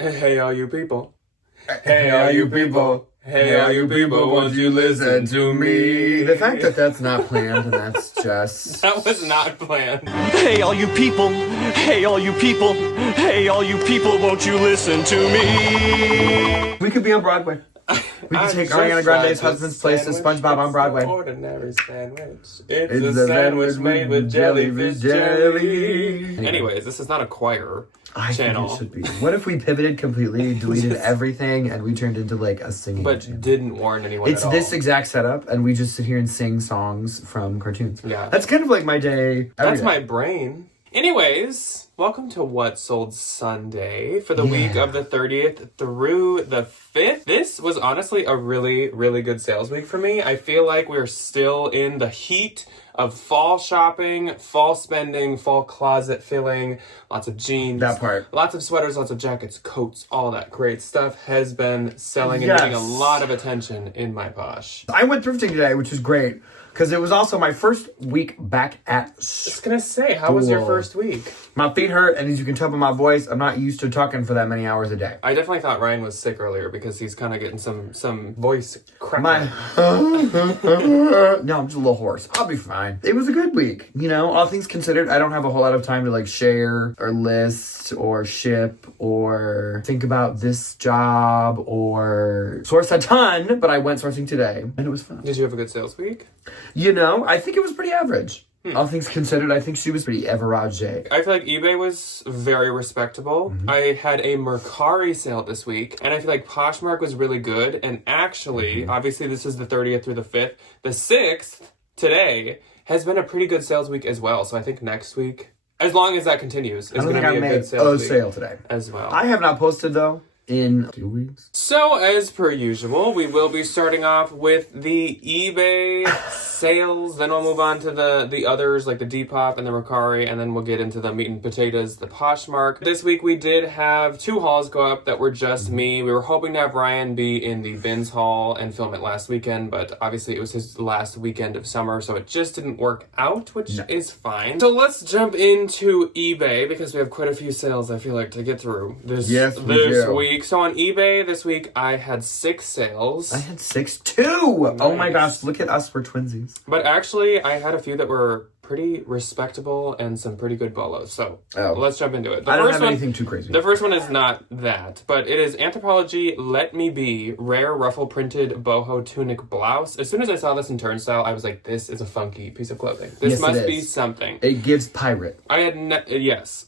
Hey, all you people. Hey, all you people. Hey, all you people, won't you listen to me? The fact that that's not planned and that's just... That was not planned. Hey, all you people. Hey, all you people. Hey, all you people, won't you listen to me? We could be on Broadway. We could take Ariana Grande's husband's place to SpongeBob on Broadway. Ordinary sandwich. It's a sandwich made with jellyfish jelly. Anyways, this is not a choir channel. I think it should be. What if we pivoted completely, deleted everything, and we turned into like a singing But channel? Didn't warn anyone It's at all. this exact setup, and we just sit here and sing songs from cartoons. Yeah. That's kind of like my day. That's my brain. Anyways, welcome to What Sold Sunday for the week of the 30th through the 5th. This was honestly a really, really good sales week for me. I feel like we're still in the heat of fall shopping, fall spending, fall closet filling, lots of jeans. That part. Lots of sweaters, lots of jackets, coats, all that great stuff has been selling and getting a lot of attention in my Posh. I went thrifting today, which was great, because it was also my first week back at I was gonna say, how was your first week? My feet hurt, and as you can tell by my voice, I'm not used to talking for that many hours a day. I definitely thought Ryan was sick earlier because he's kind of getting some voice crack. No, I'm just a little hoarse. I'll be fine. It was a good week. You know, all things considered, I don't have a whole lot of time to like share or list or ship or think about this job or source a ton, but I went sourcing today, and it was fun. Did you have a good sales week? You know, I think it was pretty average. All things considered, I think she was pretty average. I feel like eBay was very respectable. I had a Mercari sale this week, and I feel like Poshmark was really good. And actually, obviously this is the 30th through the 5th. The 6th, today, has been a pretty good sales week as well. So I think next week, as long as that continues, is going to be a good sales week sale today as well. I have not posted, though, in 2 weeks. So, as per usual, we will be starting off with the eBay sales, then we'll move on to the others, like the Depop and the Mercari, and then we'll get into the meat and potatoes, the Poshmark. This week we did have 2 hauls go up that were just me. We were hoping to have Ryan be in the bins haul and film it last weekend, but obviously it was his last weekend of summer, so it just didn't work out, which is fine. So let's jump into eBay, because we have quite a few sales, I feel like, to get through this week. So on eBay this week, I had 6 sales. I had 6 too. Nice. Oh my gosh, look at us, we're twinsies. But actually, I had a few that were pretty respectable and some pretty good bolos. So let's jump into it. I don't have anything too crazy. The first one is not that, but it is Anthropologie Let Me Be Rare Ruffle Printed Boho Tunic Blouse. As soon as I saw this in Turnstile, I was like, this is a funky piece of clothing. This must be something. It gives pirate. I had Renfest.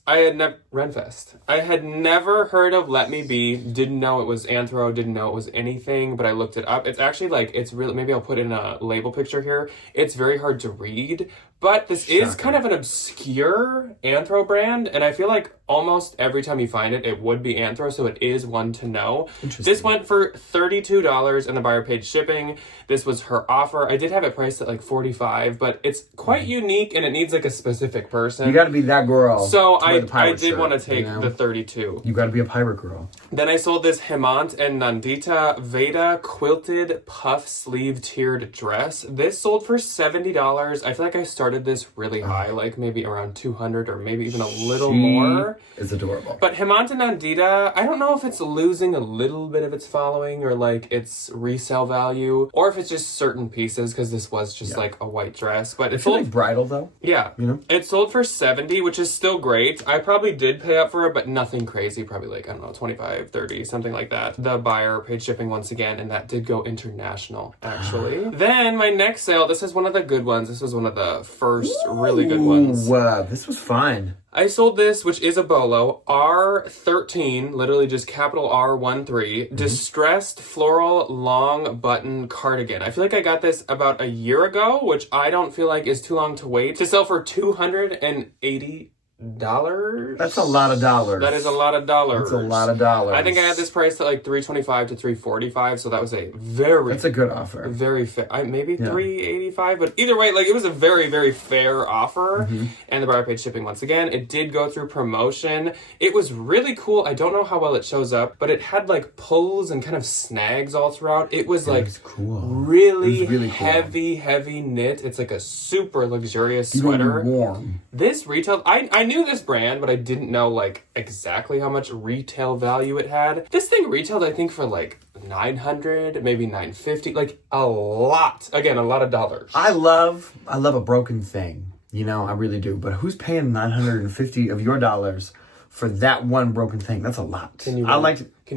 I had never heard of Let Me Be, didn't know it was Anthro, didn't know it was anything, but I looked it up. It's actually like, it's really, maybe I'll put in a label picture here. It's very hard to read, but this is kind of an obscure Anthro brand, and I feel like almost every time you find it, it would be Anthro, so it is one to know. This went for $32 and the buyer paid shipping. This was her offer. I did have it priced at like $45, but it's quite unique and it needs like a specific person. You gotta be that girl. So I did want to take the 32. You gotta be a pirate girl. Then I sold this Hemant and Nandita Veda quilted puff sleeve tiered dress. This sold for $70. I feel like I started this really high, like maybe around 200 or maybe even a little more. It's adorable. But Hemant and Nandita, I don't know if it's losing a little bit of its following or like its resale value, or if it's just certain pieces, because this was just like a white dress. But it's like bridal though. Yeah, you know, it sold for $70, which is still great. I probably did pay up for it, but nothing crazy. Probably like, I don't know, 25, 30, something like that. The buyer paid shipping once again, and that did go international actually. Then my next sale, this is one of the good ones. This was one of the first really good ones. Wow, this was fun. I sold this, which is a bolo, R13, literally just capital R13, distressed floral long button cardigan. I feel like I got this about a year ago, which I don't feel like is too long to wait, to sell for $280. That's a lot of dollars. That is a lot of dollars. That's a lot of dollars. I think I had this priced at like $325 to $345, so that was a very... That's a good offer. Very fair. Maybe $385, but either way, like it was a very, very fair offer, and the buyer paid shipping once again. It did go through promotion. It was really cool. I don't know how well it shows up, but it had like pulls and kind of snags all throughout. It was like really heavy, heavy knit. It's like a super luxurious sweater. Warm. This retailed... I knew knew this brand, but I didn't know like exactly how much retail value it had. This thing retailed, I think, for like $900, maybe $950, like a lot. Again, a lot of dollars. I love a broken thing. You know, I really do. But who's paying $950 of your dollars for that one broken thing? That's a lot. Can you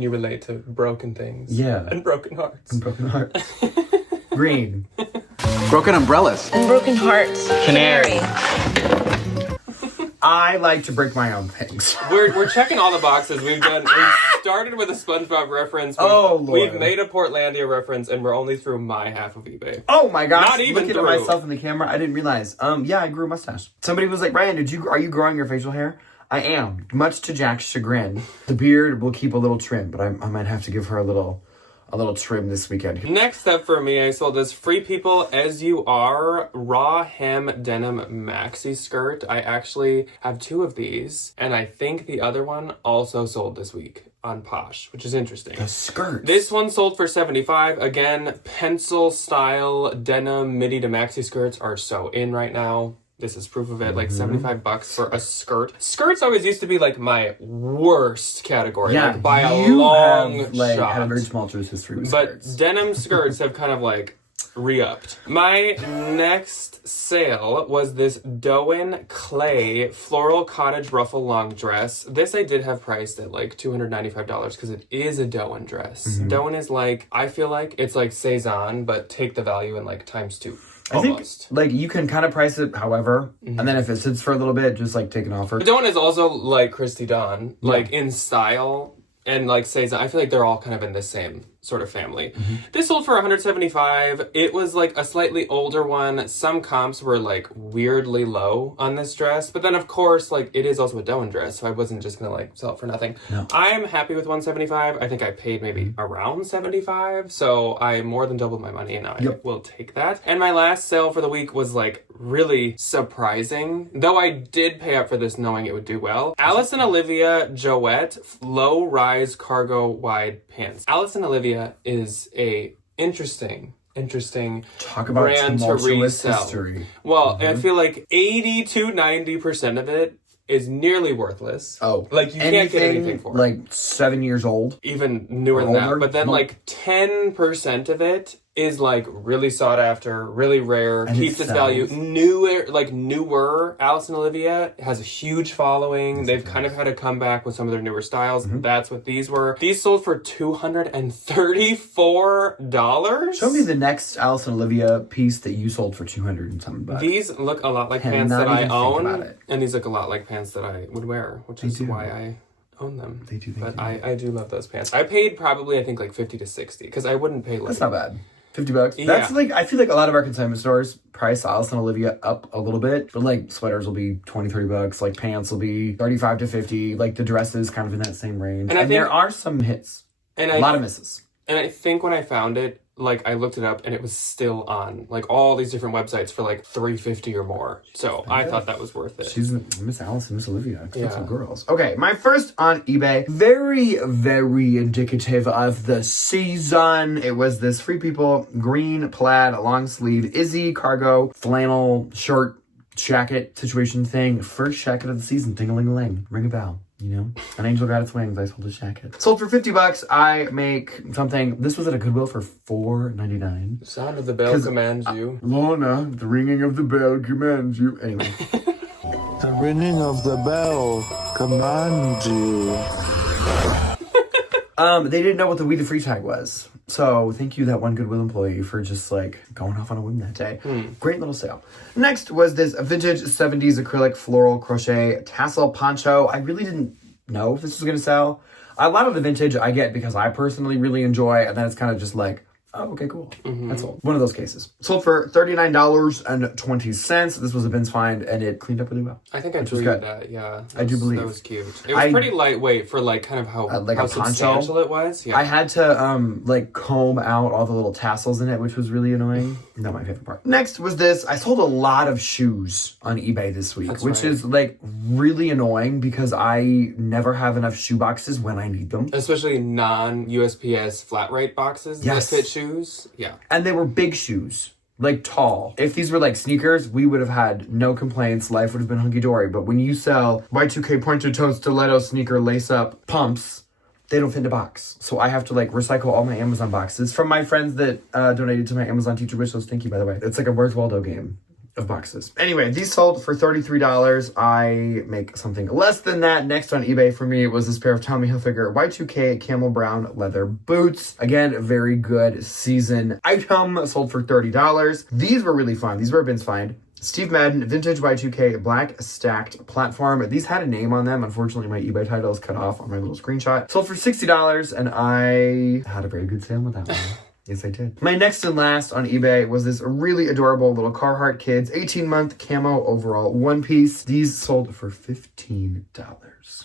relate to broken things? Yeah. And broken hearts. And broken hearts. Green. Broken umbrellas. And broken hearts. Canary. I like to break my own things. We're checking all the boxes. We've started with a SpongeBob reference. Lord. We've made a Portlandia reference, and we're only through my half of eBay. Oh my gosh. Not even Looking at myself in the camera, I didn't realize. Yeah, I grew a mustache. Somebody was like, Ryan, are you growing your facial hair? I am. Much to Jack's chagrin. The beard will keep a little trim, but I might have to give her a little trim this weekend. Next up for me, I sold this Free People As You Are raw hem denim maxi skirt. I actually have 2 of these, and I think the other one also sold this week on Posh, which is interesting. A skirt. This one sold for $75. Again, pencil style denim midi to maxi skirts are so in right now. This is proof of it. Like $75 for a skirt. Skirts always used to be like my worst category. Yeah, like by a you long have, like, shot. had a very tumultuous history with But skirts. denim skirts have kind of like re-upped. My next sale was this Doan Clay Floral Cottage Ruffle Long Dress. This I did have priced at like $295 because it is a Doan dress. Mm-hmm. Doan is like, I feel like it's like Cezanne, but take the value in like times 2. I think, Almost. like, you can kind of price it however, and then if it sits for a little bit, just, like, take an offer. Dawn is also like Christy Dawn, like in style, and like Cezanne. I feel like they're all kind of in the same sort of family. This sold for $175. It was like a slightly older one. Some comps were like weirdly low on this dress, but then of course, like it is also a Doan dress, so I wasn't just gonna like sell it for nothing. No. I'm happy with $175. I think I paid maybe around $75, so I more than doubled my money, and I will take that. And my last sale for the week was like really surprising, though I did pay up for this knowing it would do well. Alice and Olivia Joette low rise cargo wide pants. Alice and Olivia is a interesting Talk about brand to tumultuous resell. history. Well, I feel like 80 to 90% of it is nearly worthless. Oh. Like you can't get anything for it. Like 7 years old. Even newer than that. But then like 10% of it is like really sought after, really rare, And keeps it its value. sells. Newer Alice and Olivia has a huge following. They've kind of had a comeback with some of their newer styles. That's what these were. These sold for $234. Show me the next Alice and Olivia piece that you sold for 200 and something bucks. These look a lot like pants Cannot that I even think own, about it. and these look a lot like pants that I would wear, which is do. why I own them. They do. But I do love those pants. I paid probably, I think, like 50 to 60, because I wouldn't pay like... That's not bad. $50. Yeah. That's like, I feel like a lot of our consignment stores price Alice and Olivia up a little bit, but like sweaters will be $20-$30, like pants will be 35 to 50, like the dresses kind of in that same range. And I think there are some hits. And a lot of misses. And I think when I found it, like I looked it up and it was still on like all these different websites for like $350 or more. So I thought that was worth it. She's Miss Alice and Miss Olivia. Expensive Yeah. girls. Okay, my first on eBay. Very, very indicative of the season. It was this Free People green plaid long sleeve Izzy cargo flannel shirt jacket situation thing. First jacket of the season. Ding-a-ling-a-ling. Ring a bell. You know, an angel got its wings. I sold a jacket. Sold for $50. I make something. This was at a Goodwill for $4.99. The sound of the bell commands you. Lorna, the ringing of the bell commands you. Anyway. The ringing of the bell commands you. They didn't know what the We the Free tag was. So thank you, that one Goodwill employee, for just like going off on a whim that day. Great little sale. Next was this vintage 70s acrylic floral crochet tassel poncho. I really didn't know if this was going to sell. A lot of the vintage I get because I personally really enjoy, and then it's kind of just like, oh, okay, cool. That's sold. One of those cases. Sold for $39.20. This was a Ben's find, and it cleaned up really well. I think I was tweeted good. that, yeah. I do believe. That was cute. It was pretty lightweight for like kind of how, like how a poncho? substantial it was. Yeah. I had to like comb out all the little tassels in it, which was really annoying. Not my favorite part. Next was this. I sold a lot of shoes on eBay this week, which is like really annoying because I never have enough shoe boxes when I need them. Especially non-USPS flat rate boxes Yes. that fit shoes. Yeah. And they were big shoes. like tall. If these were like sneakers, we would have had no complaints. Life would have been hunky-dory. But when you sell Y2K pointed toe stiletto sneaker lace-up pumps, they don't fit in a box. So I have to like recycle all my Amazon boxes from my friends that donated to my Amazon teacher wish list. Thank you, by the way. It's like a Where's Waldo game of boxes. Anyway, these sold for $33. I make something less than that. Next on eBay for me was this pair of Tommy Hilfiger Y2K camel brown leather boots. Again, a very good season item. Sold for $30. These were really fun. These were a Bins find. Steve Madden, vintage Y2K black stacked platform. These had a name on them. Unfortunately, my eBay title is cut off on my little screenshot. Sold for $60, and I had a very good sale with that one. Yes, I did. My next and last on eBay was this really adorable little Carhartt Kids 18-month camo overall one piece. These sold for $15.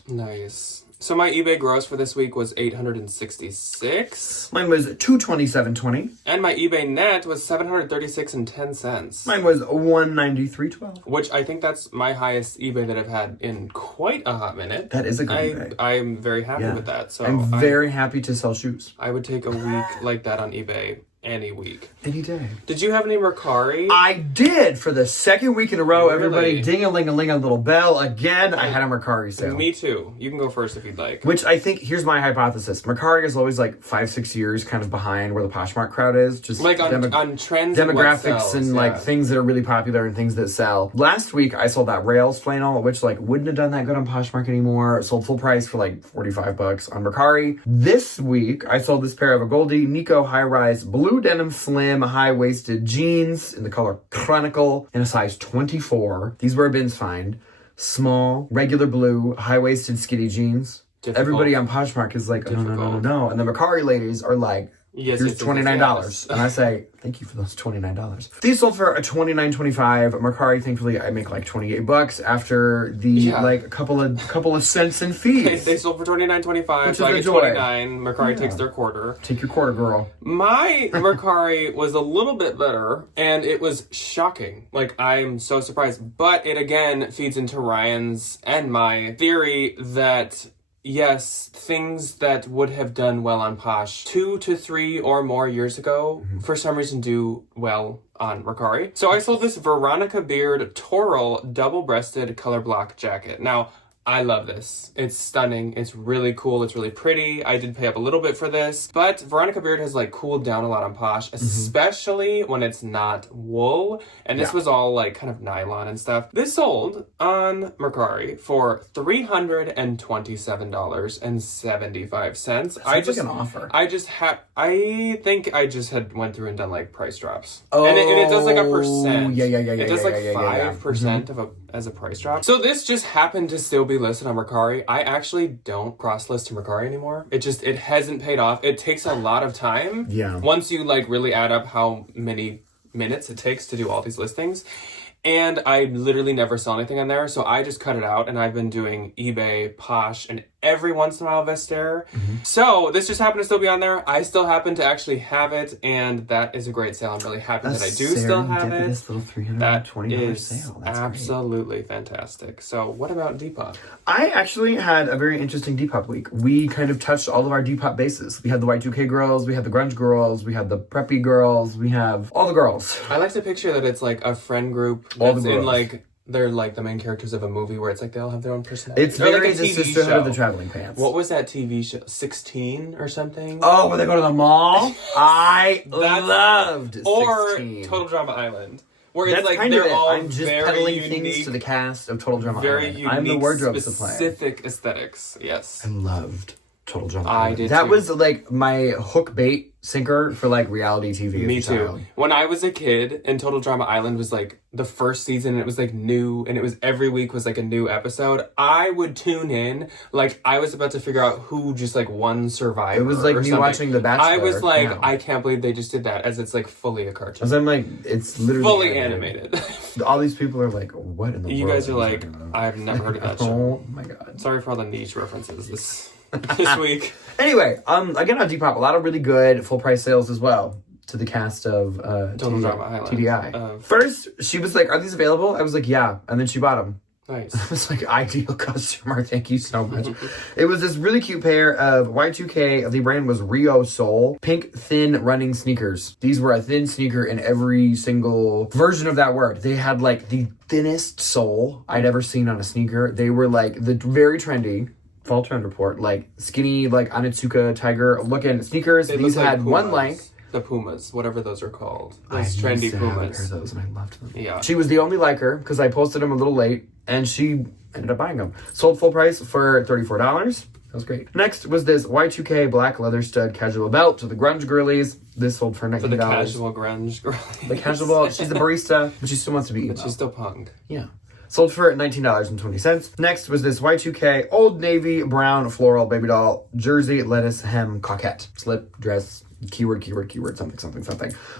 Nice. So my eBay gross for this week was $866. Mine was $227.20. And my eBay net was $736.10. Mine was $193.12. Which I think that's my highest eBay that I've had in quite a hot minute. That is a good eBay. I'm very happy with that. So I'm very happy to sell shoes. I would take a week like that on eBay any week. Any day. Did you have any Mercari? I did for the second week in a row. Really? Everybody ding-a-ling-a-ling a little bell. Again, I had a Mercari sale. Me too. You can go first if you'd like. Which I think, here's my hypothesis. Mercari is always like 5-6 years kind of behind where the Poshmark crowd is. Just like on trends demographics and like things that are really popular and things that sell. Last week, I sold that Rails flannel, which like wouldn't have done that good on Poshmark anymore. It sold full price for like $45 on Mercari. This week, I sold this pair of a Goldie Nico high-rise blue denim slim high-waisted jeans in the color Chronicle in a size 24. These were a Bins find. Small, regular blue, high-waisted skinny jeans. Difficult. Everybody on Poshmark is like, oh, no. And the Mercari ladies are like, here's $29. Yes. And I say, thank you for those $29. These sold for a $29.25. Mercari, thankfully, I make like $28 after the like couple of cents in fees. They sold for $29.25. So I get $29. Mercari takes their quarter. Take your quarter, girl. My Mercari was a little bit better, and it was shocking. Like, I'm so surprised. But it again feeds into Ryan's and my theory that yes, things that would have done well on Posh 2 to 3 or more years ago, for some reason do well on Mercari. So I sold this Veronica Beard Toral double-breasted color block jacket. Now, I love this. It's stunning. It's really cool. It's really pretty. I did pay up a little bit for this, but Veronica Beard has like cooled down a lot on Posh, especially when it's not wool. And this was all like kind of nylon and stuff. This sold on Mercari for $327.75. I just like an offer. I think I just had went through and done like price drops. Oh, and it does like a percent. Yeah. It does like 5% as a price drop. So this just happened to still be listed on Mercari. I actually don't cross-list to Mercari anymore. It hasn't paid off. It takes a lot of time. Yeah. Once you like really add up how many minutes it takes to do all these listings. And I literally never sell anything on there, so I just cut it out, and I've been doing eBay, Posh, and every once in a while Vestair. So this just happened to still be on there. I still happen to actually have it, and that is a great sale. I'm really happy that I do still have it. This little $320 sale. That's absolutely fantastic. So what about Depop? I actually had a very interesting Depop week. We kind of touched all of our Depop bases. We had the Y2K girls, we had the grunge girls, we had the preppy girls, we have all the girls. I like to picture that it's like a friend group that's in like they're like the main characters of a movie where it's like they all have their own personality. It's very like the Sisterhood of the Traveling Pants. What was that TV show? 16 or something? Oh, where they go to the mall? I loved 16. Or Total Drama Island. Where it's like kind they're of all I'm just very peddling unique, things to the cast of Total Drama very Island. Unique, I'm the wardrobe supplier. Specific aesthetics, yes. I loved Total Drama I Island. did That too. was like my hook bait sinker for like reality TV. Me too. When I was a kid and Total Drama Island was like the first season and it was like new and it was every week was like a new episode, I would tune in like I was about to figure out who just like won Survivor. It was like or me something. watching The Bachelor. I was like, I can't believe they just did that as it's like fully a cartoon. As I'm like, it's literally fully animated. All these people are like, what in the world? You guys are like, I've never heard of that show. Oh my god. Sorry for all the niche references this week. Anyway, again on Depop, a lot of really good full price sales as well to the cast of Total Drama Island. TDI. First, she was like, "Are these available?" I was like, "Yeah," and then she bought them. Nice. I was like, ideal customer. Thank you so much. It was this really cute pair of Y2K. The brand was Rio Soul. Pink thin running sneakers. These were a thin sneaker in every single version of that word. They had like the thinnest sole I'd ever seen on a sneaker. They were like the very trendy fall trend report, like skinny, like Onitsuka tiger looking sneakers. They These look like had Pumas. one length. The Pumas, whatever those are called. I Those used trendy to have a pair Pumas. of those and I loved them. Yeah. She was the only liker because I posted them a little late and she ended up buying them. Sold full price for $34. That was great. Next was this Y2K black leather stud casual belt to the grunge girlies. This sold for $19. For the casual grunge girl. The casual belt. She's a barista, but she still wants to be emo. But she's still punk. Yeah. Sold for $19.20. Next was this Y2K Old Navy brown floral baby doll jersey lettuce hem coquette. Slip, dress, keyword, something.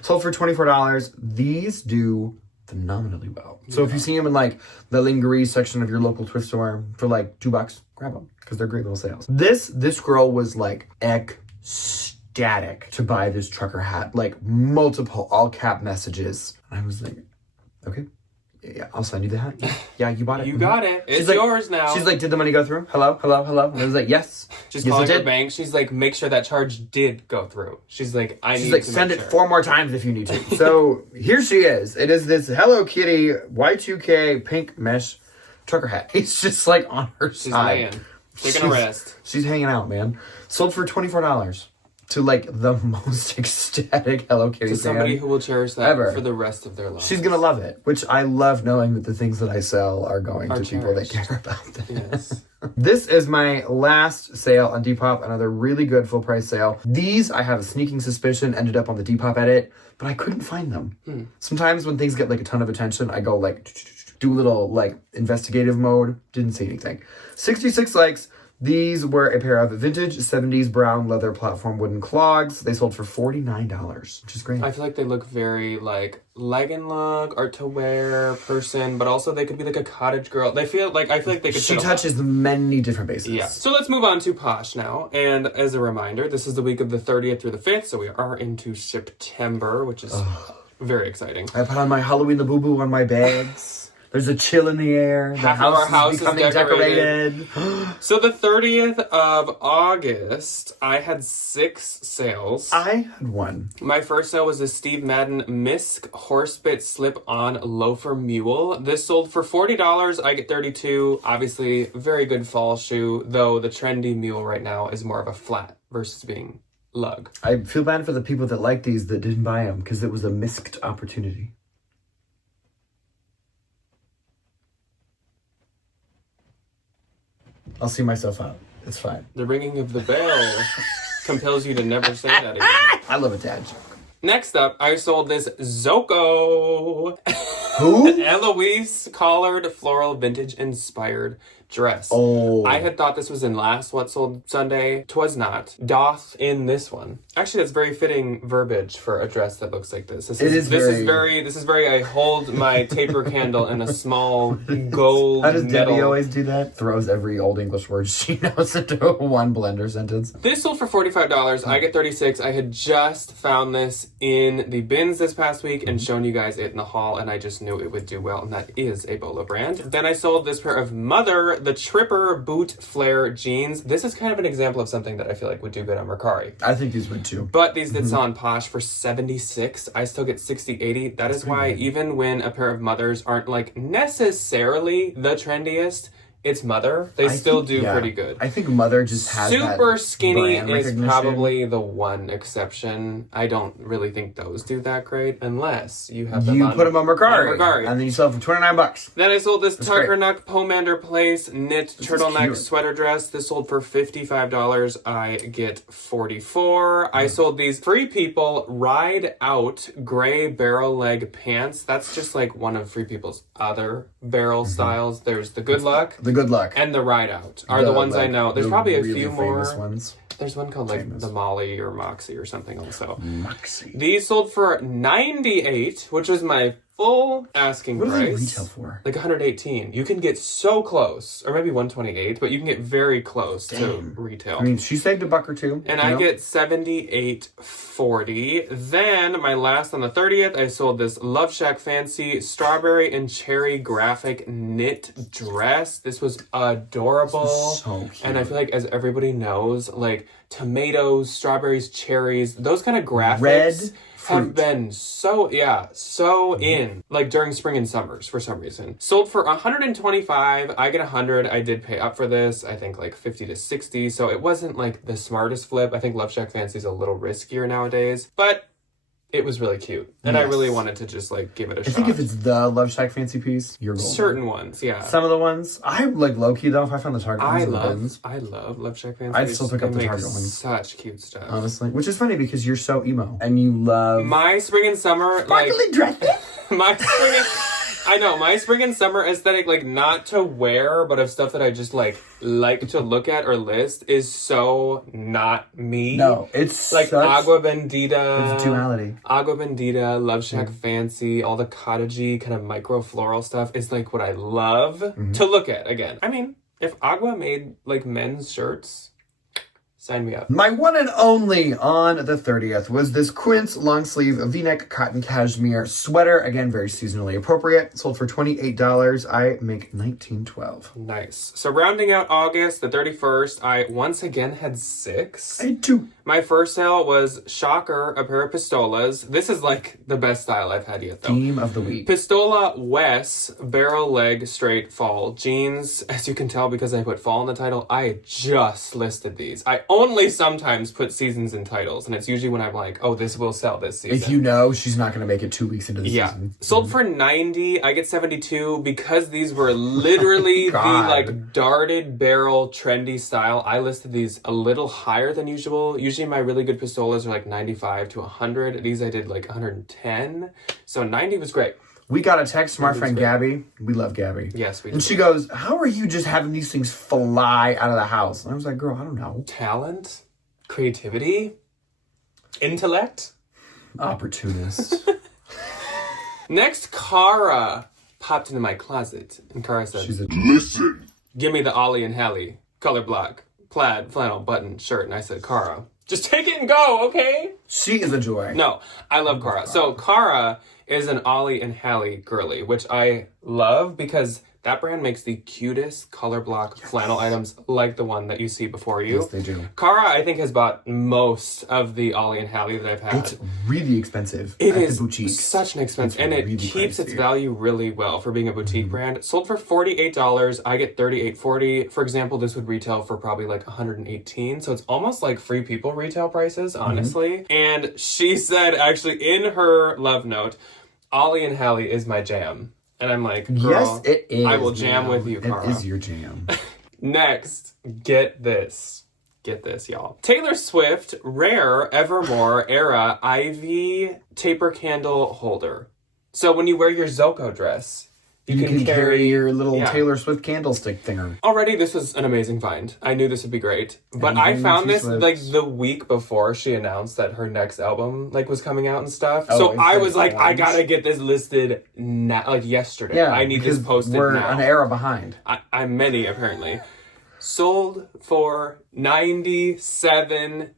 Sold for $24. These do phenomenally well. So if you see them in like the lingerie section of your local thrift store for like $2, grab them because they're great little sales. This girl was like ecstatic to buy this trucker hat, like multiple all cap messages. I was like, okay. Yeah, I'll send you the hat. Yeah, you bought it. You got it. It's like, yours now. She's like, did the money go through? Hello? And I was like, yes. Just yes, calling it her did. bank. She's like, make sure that charge did go through. She's like, She's like, send it 4 more times if you need to. So here she is. It is this Hello Kitty Y2K pink mesh trucker hat. It's just like on her She's side. laying. Taking a rest. She's hanging out, man. Sold for $24 to like the most ecstatic Hello Kitty To somebody fan who will cherish that ever. for the rest of their lives. She's gonna love it, which I love knowing that the things that I sell are going to people that cherished. care about them. Yes. This is my last sale on Depop, another really good full price sale. These, I have a sneaking suspicion, ended up on the Depop edit, but I couldn't find them. Sometimes when things get like a ton of attention, I go like, do a little like investigative mode. Didn't see anything. 66 likes. These were a pair of vintage 70s brown leather platform wooden clogs. They sold for $49, which is great. I feel like they look very like legging look, art to wear person, but also they could be like a cottage girl. I feel like they could. She fit a lot. touches many different bases. Yeah. So let's move on to Posh now. And as a reminder, this is the week of the 30th through the 5th, so we are into September, which is very exciting. I put on my Halloween the Boo Boo on my bags. There's a chill in the air. The Half of our house is is becoming decorated. So the 30th of August, I had 6 sales. I had one. My first sale was a Steve Madden Misk Horsebit Slip-On Loafer Mule. This sold for $40. I get $32. Obviously, very good fall shoe, though the trendy mule right now is more of a flat versus being lug. I feel bad for the people that like these that didn't buy them because it was a missed opportunity. I'll see myself out. It's fine. The ringing of the bell compels you to never say that again. I love a dad joke. Next up, I sold this Zoko Who? Eloise collared floral vintage inspired dress. Oh. I had thought this was in last What Sold Sunday. 'Twas not. Doth in this one. Actually, that's very fitting verbiage for a dress that looks like this. This is very I hold my taper candle in a small gold How does metal. Debbie always do that? Throws every old English word she knows into one blender sentence. This sold for $45. I get $36. I had just found this in the bins this past week and shown you guys it in the haul, and I just knew it would do well, and that is a Bolo brand. Then I sold this pair of Mother, the Tripper Boot Flare jeans. This is kind of an example of something that I feel like would do good on Mercari. I think these would too. But these did sell on Posh for $76. I still get $60, $80. That is why even when a pair of Mothers aren't like necessarily the trendiest, it's Mother. They still do pretty good. I think Mother just has Super that skinny brand is recognition. probably the one exception. I don't really think those do that great unless you have them You on, put them on Mercari, on Mercari. and then you sell them for $29. Then I sold this great. Tuckernuck Pomander Place knit turtleneck cute. sweater dress. This sold for $55. I get $44. I sold these Free People Ride Out gray barrel leg pants. That's just like one of Free People's other barrel styles. There's the Good Luck The Good Luck. and the Ride Out are the ones I like, know. There's the probably a really few famous more. ones. There's one called like the Molly or Moxie or something also. Moxie. These sold for $98, which was my full asking What do they price. retail for? Like 118. You can get so close, or maybe 128, but you can get very close to retail. I mean, she saved $1 or $2. And I get $78.40. Then my last on the 30th, I sold this Love Shack Fancy strawberry and cherry graphic knit dress. This was adorable. So cute. And I feel like, as everybody knows, like tomatoes, strawberries, cherries, those kind of graphics Red have fruit. been so in, like during spring and summers for some reason. Sold for $125. I get $100. I did pay up for this. I think like $50 to $60. So it wasn't like the smartest flip. I think Love Shack Fancy is a little riskier nowadays, but it was really cute. And I really wanted to just like give it a shot. I think if it's the Love Shack Fancy piece, you're golden. Certain ones, yeah. Some of the ones, I like low-key though, if I found the Target ones in the bins. I love Love Shack Fancy. I'd still pick up They the make Target ones. Such cute stuff. Honestly. Which is funny because you're so emo. And you love My spring and summer, like dresses. my spring and, I know, my spring and summer aesthetic, like not to wear, but of stuff that I just like to look at or list, is so not me. No, it's like such... Agua Bendita. It's a duality. Agua Bendita, Love Shack Fancy, all the cottagey kind of micro floral stuff is like what I love to look at again. I mean, if Agua made like men's shirts, sign me up. My one and only on the 30th was this Quince long sleeve V-neck cotton cashmere sweater. Again, very seasonally appropriate. Sold for $28. I make $19.12. Nice. So rounding out August, the 31st, I once again had 6. I had 2. My first sale was, shocker, a pair of pistolas. This is like the best style I've had yet, though. Theme of the week. Pistola Wes barrel leg straight fall jeans. As you can tell, because I put fall in the title, I just listed these. I only sometimes put seasons in titles, and it's usually when I'm like, oh, this will sell this season. If you know she's not going to make it 2 weeks into the season. Sold for $90. I get $72 because these were literally the like darted barrel trendy style. I listed these a little higher than usual. Usually my really good pistolas are like 95 to 100. These I did like 110. So 90 was great. We got a text from our friend Gabby. We love Gabby. Yes, we do. And she goes, how are you just having these things fly out of the house? And I was like, girl, I don't know. Talent, creativity, intellect. Opportunist. Next, Cara popped into my closet, and Cara said, Listen. give me the Ollie and Hallie color block, plaid, flannel, button, shirt. And I said, Cara, just take it and go, okay? She is a joy. No, I love Cara. So Cara is an Ollie and Hallie girly, which I love because that brand makes the cutest color block flannel items like the one that you see before you. Yes, they do. Cara, I think, has bought most of the Ollie and Hallie that I've had. It's really expensive. It at is the boutique. such an expense, and it really keeps its pricey. value really well for being a boutique brand. Sold for $48. I get $38.40. For example, this would retail for probably like $118. So it's almost like Free People retail prices, honestly. And she said, actually, in her love note, Ollie and Hallie is my jam. And I'm like, girl, Yes, it is. I will jam with you, Cara. It is your jam. Next, get this. Get this, y'all. Taylor Swift Rare Evermore Era Ivy Taper Candle Holder. So when you wear your Zoko dress, You can carry your little yeah. Taylor Swift candlestick thinger. Already, this was an amazing find. I knew this would be great. But And I then found she this slipped. like the week before she announced that her next album like was coming out and stuff. Oh, so it's I like was like, I orange. gotta get this listed now, like yesterday. Yeah, I need this because posted we're now. an era behind. I'm many, apparently. Sold for $97.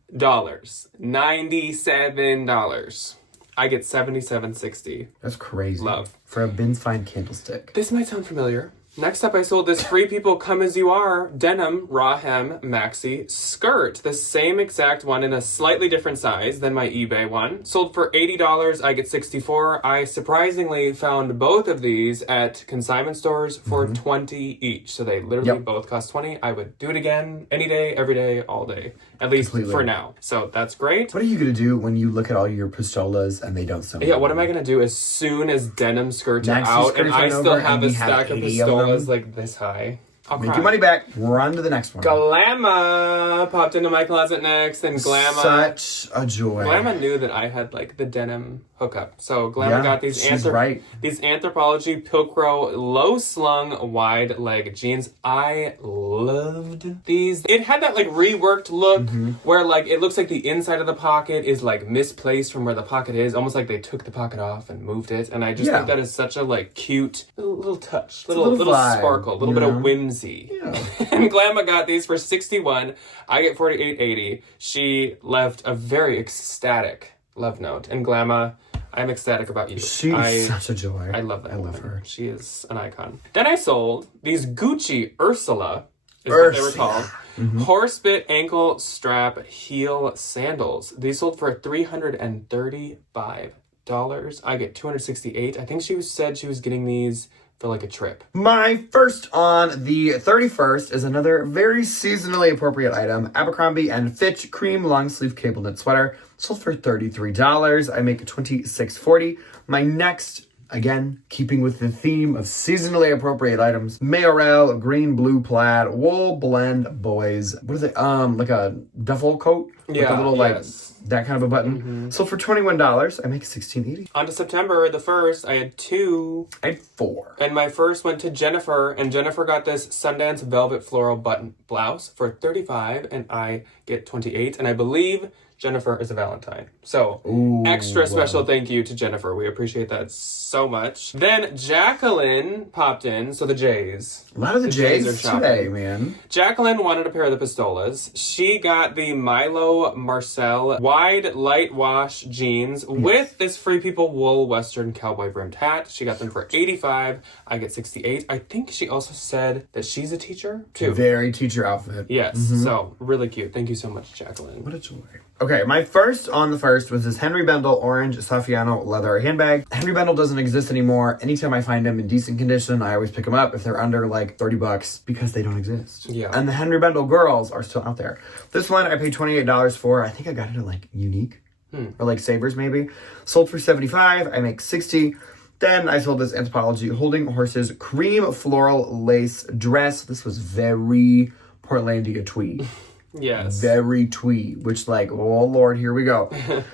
$97. I get $77.60. That's crazy. Love. For a Ben's Fine candlestick. This might sound familiar. Next up, I sold this Free People Come As You Are denim raw hem maxi skirt. The same exact one in a slightly different size than my eBay one. Sold for $80. I get $64. I surprisingly found both of these at consignment stores for $20 each. So they literally both cost $20. I would do it again any day, every day, all day. At least for now. So that's great. What are you going to do when you look at all your pistolas and they don't sell? Yeah, what am I going to do as soon as denim skirts are Maxi out skirts and I aren't still over have and a we have stack of 80 of pistolas them? like this high? I'll Make cry. your money back. Run to the next one. Glamma popped into my closet next, and Glamma. Such a joy. Glamma knew that I had like the denim hookup, so Glamma got these she's right. these Anthropologie Pilcrow low slung wide leg jeans. I loved these. It had that like reworked look where like it looks like the inside of the pocket is like misplaced from where the pocket is, almost like they took the pocket off and moved it. And I just think that is such a like cute little touch, little vibe, sparkle, little bit of whimsy. Yeah. And Glamma got these for $61. I get $48.80. She left a very ecstatic love note. And Glamma, I'm ecstatic about you. She's such a joy. I love that. I love woman. her. She is an icon. Then I sold these Gucci Ursula, is what they were called. Horsebit ankle strap heel sandals. These sold for $335. I get $268. I think she said she was getting these for like a trip. My first on the 31st is another very seasonally appropriate item. Abercrombie & Fitch cream long sleeve cable knit sweater. Sold for $33. I make $26.40. My next, again, keeping with the theme of seasonally appropriate items, Mayorel green blue plaid wool blend boys. What is it? Like a duffel coat? With a little that kind of a button. Sold for $21. I make $16.80. On to September the 1st, I had two. I had 4. And my first went to Jennifer, and Jennifer got this Sundance velvet floral button blouse for $35, and I get $28. And I believe Jennifer is a Valentine. So, extra special thank you to Jennifer. We appreciate that so much. Then Jacqueline popped in, so the J's. A lot of the J's are shopping today, man. Jacqueline wanted a pair of the Pistolas. She got the Milo Marcel wide light wash jeans with this Free People wool Western cowboy brimmed hat. She got them for $85. I get $68. I think she also said that she's a teacher too. Very teacher outfit. Yes, so really cute. Thank you so much, Jacqueline. What a joy. Okay, my first on the first was this Henry Bendel orange Saffiano leather handbag. Henry Bendel doesn't exist anymore. Anytime I find them in decent condition, I always pick them up if they're under like $30 because they don't exist. Yeah. And the Henry Bendel girls are still out there. This one I paid $28 for. I think I got it at like Unique or like Savers maybe. Sold for $75. I make $60. Then I sold this Anthropologie Holding Horses cream floral lace dress. This was very Portlandia tweed. Yes. Very tweed, which like, oh Lord, here we go.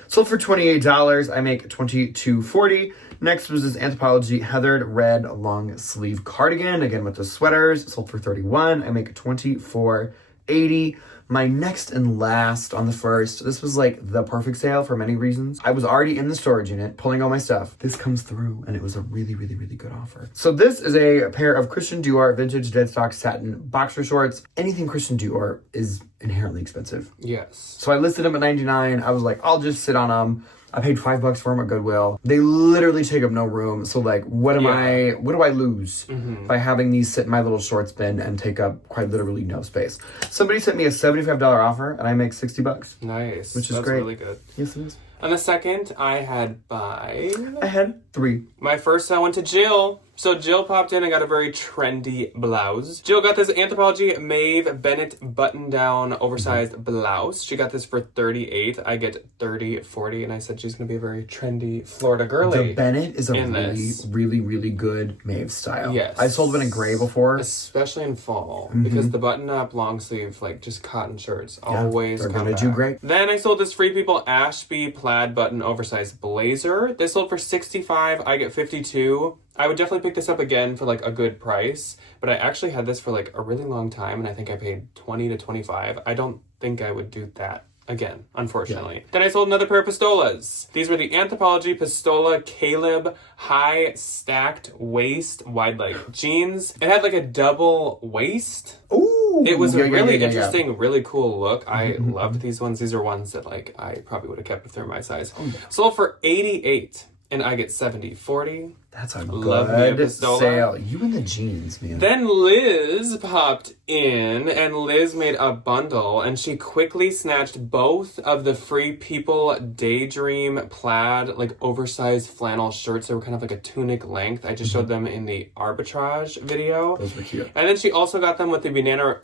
Sold for $28. I make $22.40. Next was this Anthropologie heathered red long sleeve cardigan, again with the sweaters. Sold for $31. I make $24.80. My next and last on the first, this was like the perfect sale for many reasons. I was already in the storage unit pulling all my stuff. This comes through and it was a really, really, really good offer. So this is a pair of Christian Dior vintage deadstock satin boxer shorts. Anything Christian Dior is inherently expensive. Yes. So I listed them at $99. I was like, I'll just sit on them. I paid $5 for them at Goodwill. They literally take up no room. So like, what do I lose by having these sit in my little shorts bin and take up quite literally no space? Somebody sent me a $75 offer and I make $60. Nice. Which is That's great. really good. Yes, it is. On the second, I had I had 3. my first I went to Jill. So Jill popped in and got a very trendy blouse. Jill got this Anthropologie Maeve Bennett button-down oversized blouse. She got this for $38. I get $30.40, and I said she's going to be a very trendy Florida girly. The Bennett is a really, this. really, really good Maeve style. Yes. I sold one in gray before. Especially in fall, because the button-up long sleeve, like just cotton shirts, always they're come gonna back. do great. Then I sold this Free People Ashby plaid button oversized blazer. This sold for $65. I get $52. I would definitely pick this up again for like a good price, but I actually had this for like a really long time, and I think I paid $20 to $25. I don't think I would do that again, unfortunately. Then I sold another pair of Pistolas. These were the Anthropologie Pistola Caleb high stacked waist wide leg jeans. It had like a double waist. Ooh, It was a really interesting, really cool look. I loved these ones. These are ones that like I probably would have kept if they're my size. Sold for $88. And I get $70.40. That's a Love me a good Pistola. sale. You and the jeans, man. Then Liz popped in, and Liz made a bundle, and she quickly snatched both of the Free People Daydream plaid, like oversized flannel shirts. They were kind of like a tunic length. I just showed them in the arbitrage video. Those were cute. And then she also got them with the Banana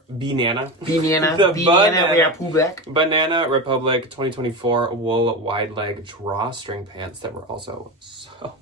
Banana Republic 2024 wool wide leg drawstring pants that were also so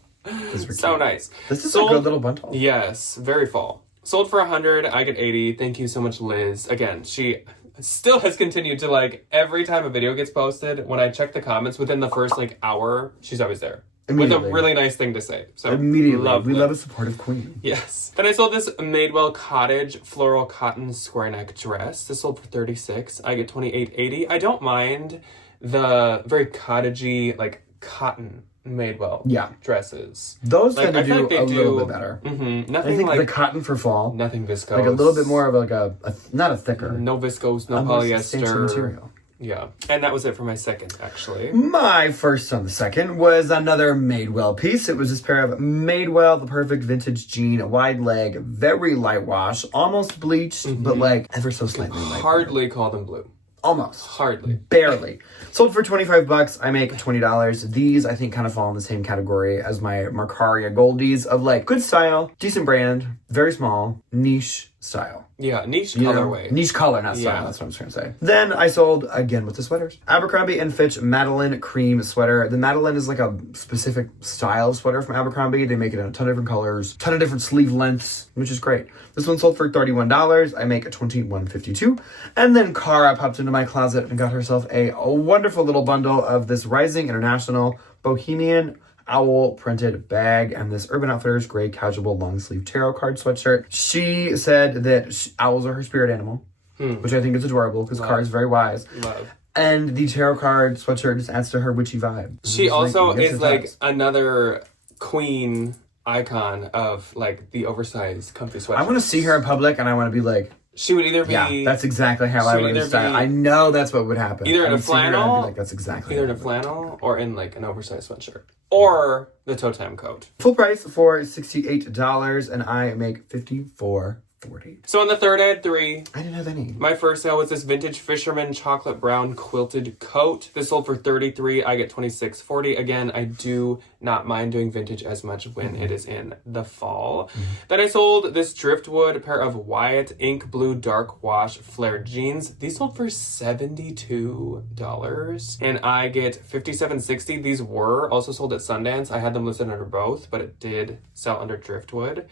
nice. This is Sold- a good little bundle. Yes, very fall. Sold for 100, I get 80. Thank you so much, Liz. Again, she still has continued to, like, every time a video gets posted, when I check the comments within the first, like, hour, she's always there. With a really nice thing to say. So Immediately. Lovely. We love a supportive queen. Yes. Then I sold this Madewell Cottage floral cotton square neck dress. This sold for 36. I get 28.80. I don't mind the very cottagey, like, cotton Madewell dresses. Those like, tend to I feel do like they a do little bit better. Nothing I think like the cotton for fall. nothing viscose. Like a little bit more of like a not a thicker. No viscose, no a more substantial polyester. material. Yeah. And that was it for my second, actually. My first on the second was another Madewell piece. It was this pair of Madewell, the perfect vintage jean, wide leg, very light wash, almost bleached, but like ever so slightly light. Hardly call them blue. Almost. Hardly. Barely. Sold for $25. I make $20. These, I think, kind of fall in the same category as my Mercari Goldies of like good style, decent brand, very small, niche style. Yeah, niche You know, colorway. niche color, not style. That's what I'm trying to say. Then I sold, again with the sweaters, Abercrombie & Fitch Madeline cream sweater. The Madeline is like a specific style sweater from Abercrombie. They make it in a ton of different colors, ton of different sleeve lengths, which is great. This one sold for $31. I make $21.52. And then Cara popped into my closet and got herself a wonderful little bundle of this Rising International Bohemian owl printed bag and this Urban Outfitters gray casual long sleeve tarot card sweatshirt. She said that owls are her spirit animal, which I think is adorable because Cara is very wise. Love. And the tarot card sweatshirt just adds to her witchy vibe. She also is like does. another queen icon of like the oversized comfy sweatshirt. I want to see her in public and I want to be like, she would either be yeah, that's exactly how I would would either have styled. be I know that's what would happen. either I in a would see her and I'd flannel, be like, that's exactly either in how a it would happen. flannel or in like an oversized sweatshirt or the toe tam coat. Full price for $68 and I make $54.40. So on the third, I had 3. I didn't have any. My first sale was this vintage fisherman chocolate brown quilted coat. This sold for $33. I get $26.40. Again, I do not mind doing vintage as much when it is in the fall. Then I sold this driftwood pair of Wyatt ink blue dark wash flared jeans. These sold for $72 and I get $57.60. These were also sold at Sundance. I had them listed under both, but it did sell under driftwood.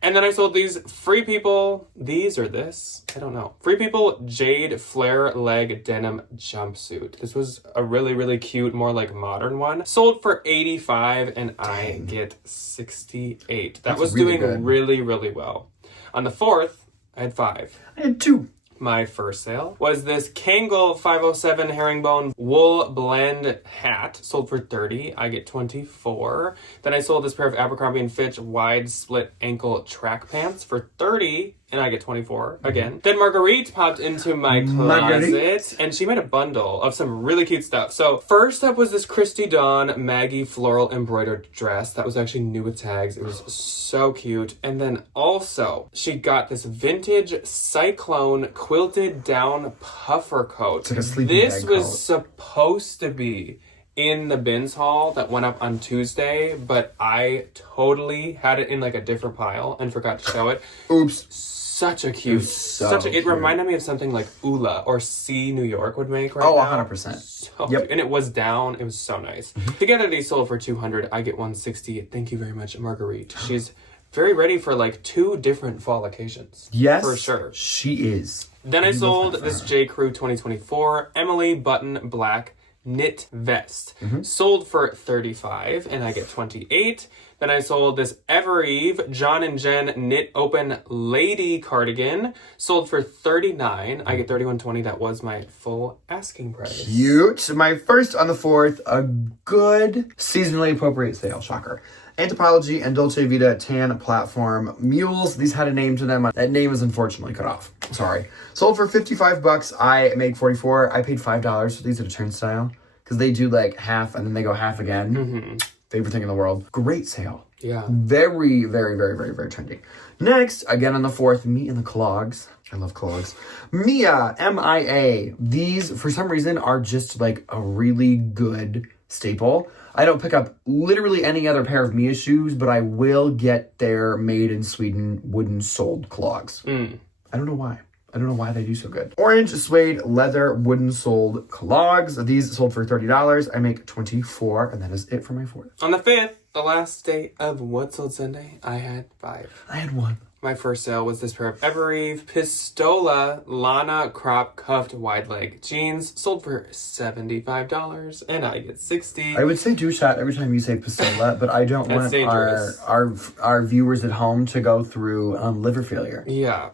And then I sold these Free People, these or this, I don't know. Free People jade flare leg denim jumpsuit. This was a really, really cute, more like modern one. Sold for $85 and I get $68. That was really doing good. really, really well. On the fourth, I had 5. I had 2. My first sale was this Kangol 507 herringbone wool blend hat. Sold for $30. I get $24. Then I sold this pair of Abercrombie & Fitch wide split ankle track pants for $30. And I get $24 again. Then Marguerite popped into my closet and she made a bundle of some really cute stuff. So first up was this Christy Dawn Maggie floral embroidered dress that was actually new with tags. It was so cute. And then also she got this vintage cyclone quilted down puffer coat. It's like a sleeping This bag was coat. supposed to be in the bins haul that went up on Tuesday, but I totally had it in like a different pile and forgot to show it. Oops. Such a cute, so it reminded me of something like Ula or C New York would make right Oh, now. 100%. So Yep. cute. And it was down. It was so nice. Together these sold for $200. I get $160. Thank you very much, Marguerite. She's very ready for like 2 different fall occasions. Yes. For sure. She is. Then I sold this J. Crew 2024 Emily Button Black knit vest. Sold for $35 and I get $28. Then I sold this Evereve John and Jen knit open lady cardigan. Sold for $39. I get $31.20. That was my full asking price. Cute. My first on the 4th, a good seasonally appropriate sale. Shocker. Anthropology and Dolce Vita tan platform mules. These had a name to them. That name is unfortunately cut off. Sorry. Sold for $55. I make $44. I paid $5 for these at a turnstile because they do like half and then they go half again. Favorite thing in the world. Great sale. Yeah. Very, very, very, very, very trendy. Next, again on the 4th, me and the clogs. I love clogs. Mia, M-I-A. These, for some reason, are just like a really good staple. I don't pick up literally any other pair of Mia shoes, but I will get their made in Sweden wooden soled clogs. I don't know why. I don't know why they do so good. Orange suede leather wooden soled clogs. These sold for $30. I make $24, and that is it for my 4th. On the 5th, the last day of What Sold Sunday, I had 5. I had 1. My first sale was this pair of Evereve Pistola Lana crop cuffed wide leg jeans, sold for $75, and I get $60. I would say do shot every time you say pistola, but I don't want dangerous. our viewers at home to go through liver failure. Yeah.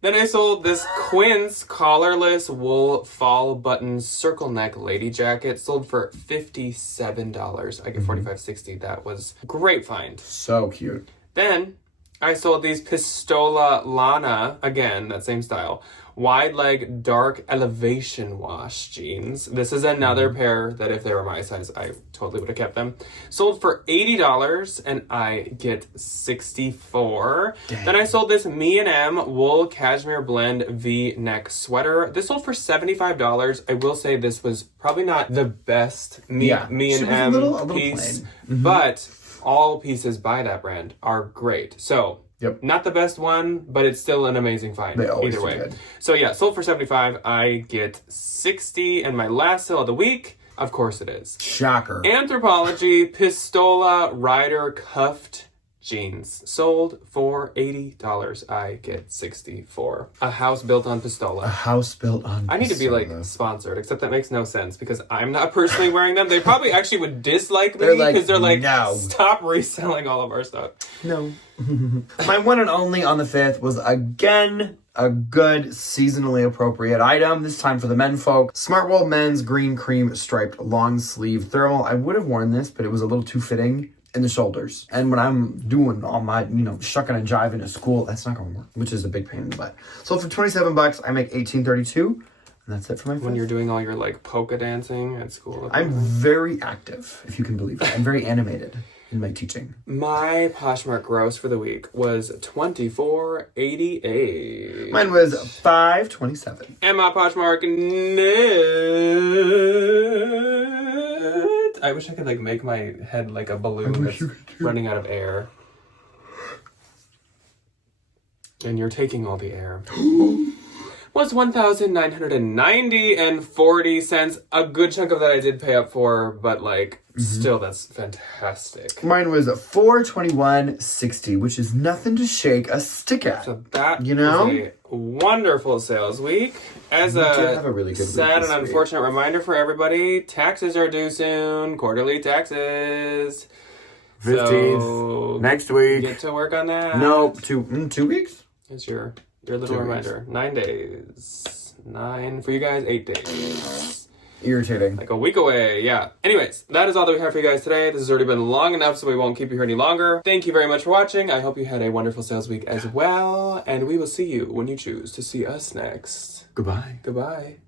Then I sold this Quince collarless wool fall button circle neck lady jacket, sold for $57. I get $45.60. That was a great find. So cute. Then I sold these Pistola Lana, again, that same style, wide leg dark elevation wash jeans. This is another pair that if they were my size, I totally would have kept them. Sold for $80 and I get $64. Dang. Then I sold this Me and M wool cashmere blend V-neck sweater. This sold for $75. I will say this was probably not the best Me and M a little piece, plain. but all pieces by that brand are great. So, not the best one, but it's still an amazing find. They always either way. do good. So yeah, sold for $75. I get $60, and my last sale of the week, of course it is. Shocker. Anthropologie Pistola Rider cuffed jeans, sold for $80. I get $64. A house built on Pistola. A house built on I need to be like sponsored, except that makes no sense because I'm not personally wearing them. They probably actually would dislike me because they're like, no. Stop reselling all of our stuff. No. My one and only on the 5th was again a good seasonally appropriate item, this time for the men folk. Smartwool men's green cream striped long sleeve thermal. I would have worn this, but it was a little too fitting in the shoulders. And when I'm doing all my, shucking and jiving at school, that's not going to work, which is a big pain in the butt. Sold for $27, I make $18.32. And that's it for my 5th. When you're doing all your like polka dancing at school. I'm very active, if you can believe it. I'm very animated in my teaching. My Poshmark gross for the week was $24.88. Mine was $5.27. And my Poshmark net. I wish I could like make my head like a balloon that's running out of air. And you're taking all the air. Was $1,990.40. A good chunk of that I did pay up for, but like still that's fantastic. Mine was $421.60, which is nothing to shake a stick at. So that was a wonderful sales week. As did have a really good week sad this and unfortunate reminder for everybody, taxes are due soon. Quarterly taxes. 15th. So Next week. get to work on that. No, 2 weeks? It's your little 2 weeks. reminder. 9 days. 9 for you guys, 8 days. Irritating. Like a week away, yeah. Anyways, that is all that we have for you guys today. This has already been long enough, so we won't keep you here any longer. Thank you very much for watching. I hope you had a wonderful sales week as well. And we will see you when you choose to see us next. Goodbye. Goodbye.